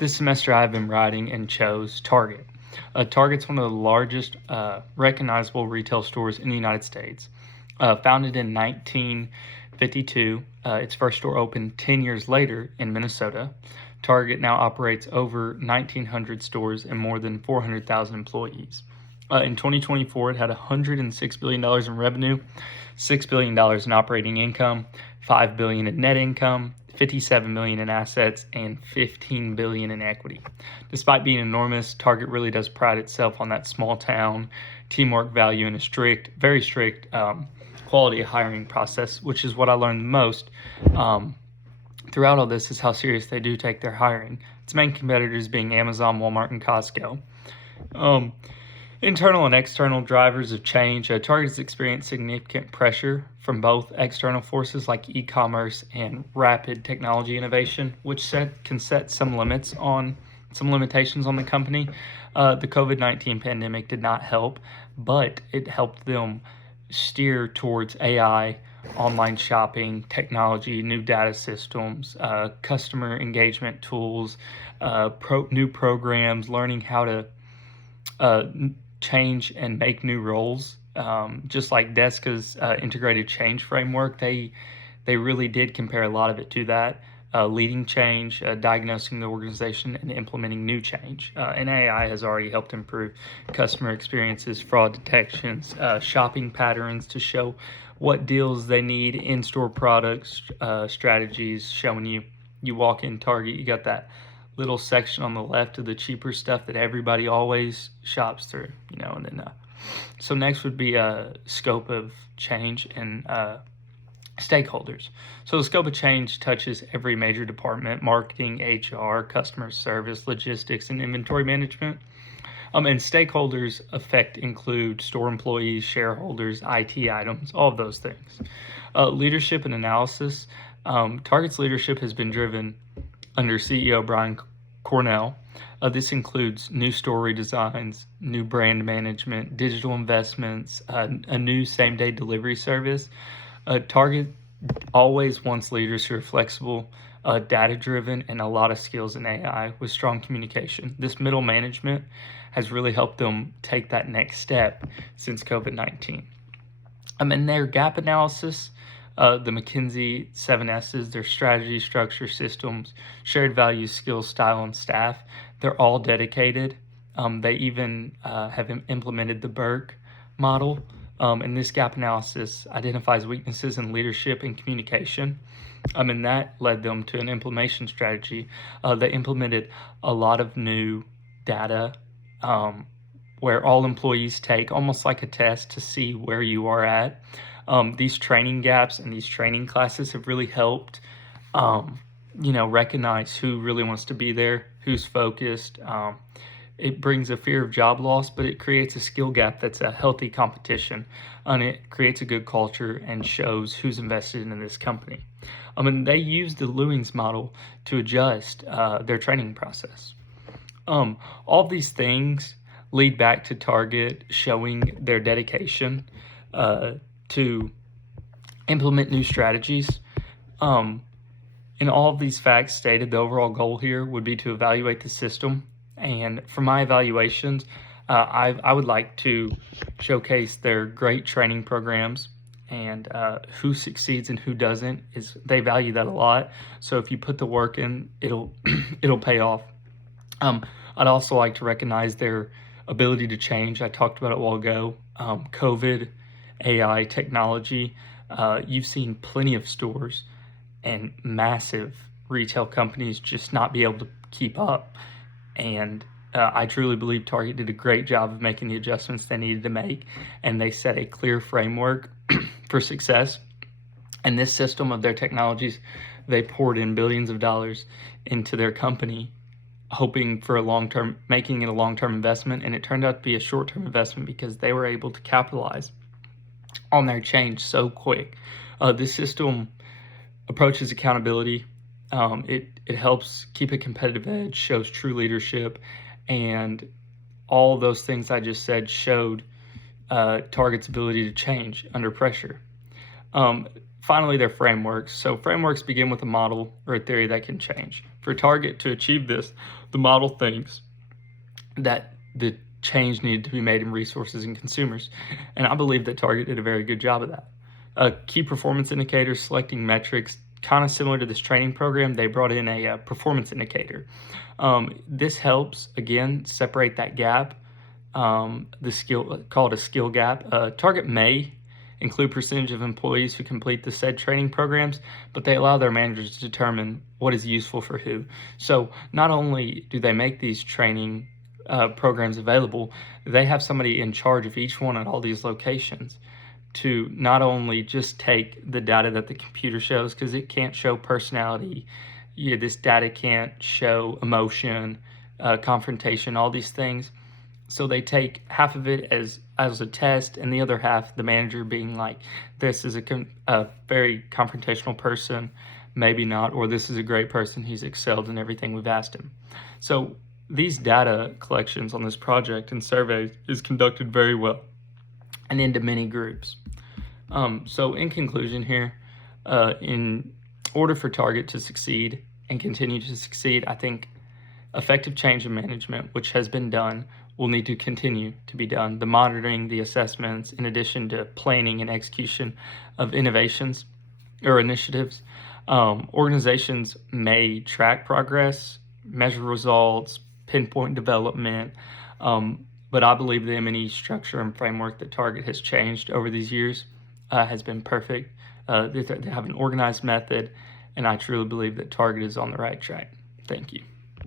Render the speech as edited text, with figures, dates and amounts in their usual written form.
This semester I've been writing and chose Target. Target's one of the largest recognizable retail stores in the United States. Founded in 1952, its first store opened 10 years later in Minnesota. Target now operates over 1,900 stores and more than 400,000 employees. In 2024, it had $106 billion in revenue, $6 billion in operating income, $5 billion in net income, $57 million in assets, and $15 billion in equity. Despite being enormous, Target really does pride itself on that small town teamwork value and a very strict quality hiring process, which is what I learned the most throughout all this, is how serious they do take their hiring. Its main competitors being Amazon, Walmart, and Costco. Internal and external drivers of change. Target has experienced significant pressure from both external forces like e-commerce and rapid technology innovation, which can set some limitations on the company. The COVID-19 pandemic did not help, but it helped them steer towards AI, online shopping, technology, new data systems, customer engagement tools, new programs, learning how to change and make new roles. Just like Deska's integrated change framework, they really did compare a lot of it to that. Leading change, diagnosing the organization, and implementing new change. And AI has already helped improve customer experiences, fraud detections, shopping patterns to show what deals they need, in-store products, strategies, showing you walk in Target, you got that little section on the left of the cheaper stuff that everybody always shops through, and then so next would be a scope of change and stakeholders. So the scope of change touches every major department: marketing, HR, customer service, logistics, and inventory management. And stakeholders include store employees, shareholders, IT items, all of those things. Leadership and analysis. Target's leadership has been driven under CEO Brian Cornell. This includes new store redesigns, new brand management, digital investments, a new same-day delivery service. Target always wants leaders who are flexible, data-driven, and a lot of skills in AI with strong communication. This middle management has really helped them take that next step since COVID-19. In their gap analysis, the McKinsey 7S's, their strategy, structure, systems, shared values, skills, style, and staff, they're all dedicated. They even have implemented the Burke model. And this gap analysis identifies weaknesses in leadership and communication. And that led them to an implementation strategy. They implemented a lot of new data where all employees take almost like a test to see where you are at. These training gaps and these training classes have really helped, recognize who really wants to be there, who's focused. It brings a fear of job loss, but it creates a skill gap that's a healthy competition, and it creates a good culture and shows who's invested in this company. They use the Lewings model to adjust their training process. All these things lead back to Target showing their dedication to implement new strategies. And all of these facts stated, the overall goal here would be to evaluate the system. And for my evaluations, I would like to showcase their great training programs, and who succeeds and who doesn't, is they value that a lot. So if you put the work in, it'll pay off. I'd also like to recognize their ability to change. I talked about it a while ago. COVID, AI, technology. You've seen plenty of stores and massive retail companies just not be able to keep up. And I truly believe Target did a great job of making the adjustments they needed to make, and they set a clear framework for success. And this system of their technologies, they poured in billions of dollars into their company, hoping for making it a long-term investment, and it turned out to be a short-term investment because they were able to capitalize on their change so quick. This system approaches accountability. It helps keep a competitive edge, shows true leadership, and all those things I just said showed Target's ability to change under pressure. Finally, their frameworks. So frameworks begin with a model or a theory that can change. For Target to achieve this, the model thinks that the change needed to be made in resources and consumers, and I believe that Target did a very good job of that. Key performance indicators, selecting metrics, kind of similar to this training program, they brought in a performance indicator. This helps, again, separate that gap, the skill, called a skill gap. Target may include percentage of employees who complete the said training programs, but they allow their managers to determine what is useful for who. So not only do they make these training programs available, they have somebody in charge of each one at all these locations to not only just take the data that the computer shows, because it can't show personality, this data can't show emotion, confrontation, all these things. So they take half of it as a test, and the other half, the manager being like, this is a very confrontational person, maybe not, or this is a great person, he's excelled in everything we've asked him. So these data collections on this project and surveys is conducted very well and into many groups. So in conclusion here, in order for Target to succeed and continue to succeed, I think effective change in management, which has been done, will need to continue to be done. The monitoring, the assessments, in addition to planning and execution of innovations or initiatives. Organizations may track progress, measure results, pinpoint development, but I believe the M&E structure and framework that Target has changed over these years has been perfect. They have an organized method, and I truly believe that Target is on the right track. Thank you.